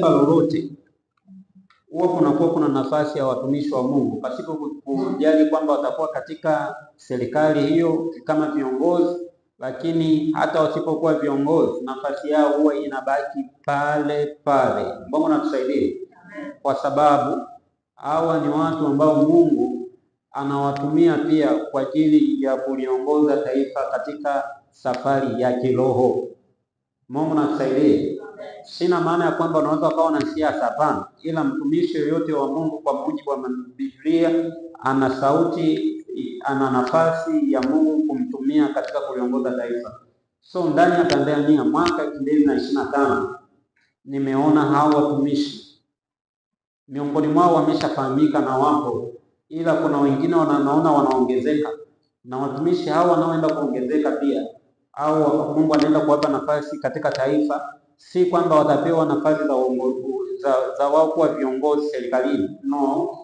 taifa lolote huwa kuna nafasi ya watumishi wa Mungu, pasipo kujali kwamba watakuwa katika serikali hiyo kama viongozi, lakini hata wasipokuwa viongozi nafasi yao huwa inabaki pale pale. Mungu natusaidie, kwa sababu hawa ni watu ambao Mungu anawatumia pia kwa ajili ya kuliongoza taifa katika safari ya kiroho. Mungu natusaidie. Sina maana ya kwamba unaweza ukawa na siasa, hapana, ila mtumishi yoyote wa Mungu kwa mujibu wa Biblia ana sauti, ana nafasi ya Mungu kumtumia katika kuliongoza taifa. So ndani ya Tanzania mwaka 2025 nimeona hao watumishi miongoni mwao wameshafahamika na wapo, ila kuna wengine wanaona wanaongezeka, na watumishi hao wanaoenda kuongezeka pia au Mungu anaenda kuwapa nafasi katika taifa, si kwamba watapewa nafasi za wao kuwa viongozi serikalini. No,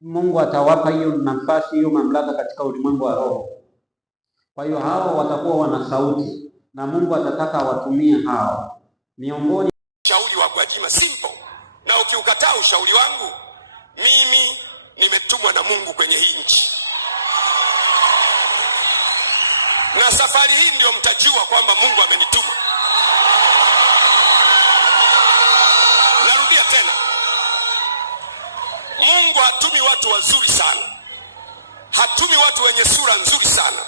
Mungu atawapa hiyo nafasi, hiyo mamlaka katika ulimwengu wa roho. Kwa hiyo hao watakuwa wana sauti na Mungu atataka watumie hao. Miongoni ushauri wa Gwajima simple, na ukiukataa ushauri wangu, mimi nimetumwa na Mungu kwenye hii nchi, na safari hii ndio mtajua kwamba Mungu amenituma. Narudia tena, Mungu hatumi watu wazuri sana, hatumi watu wenye sura nzuri sana,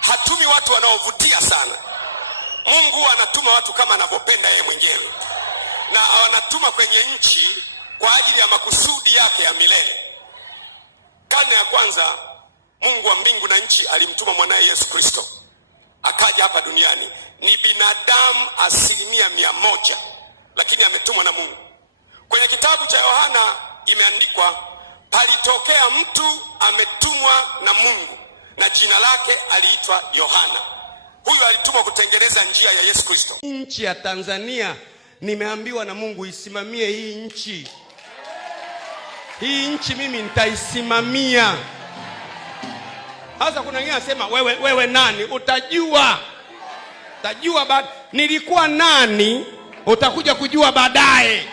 hatumi watu wanaovutia sana. Mungu anatuma watu kama anavyopenda yeye mwenyewe, na anatuma kwenye nchi kwa ajili ya makusudi yake ya milele. Karne ya kwanza Mungu wa mbingu na nchi alimtuma mwanae Yesu Kristo akaja hapa duniani. Ni binadamu 100%, lakini ametumwa na Mungu. Kwenye kitabu cha Yohana imeandikwa, palitokea mtu ametumwa na Mungu na jina lake aliitwa Yohana. Huyu alitumwa kutengeneza njia ya Yesu Kristo. Nchi ya Tanzania nimeambiwa na Mungu isimamie hii nchi. Hii nchi mimi nitaisimamia. Sasa kuna wengine wanasema wewe nani? Utajua nilikuwa nani, utakuja kujua baadaye.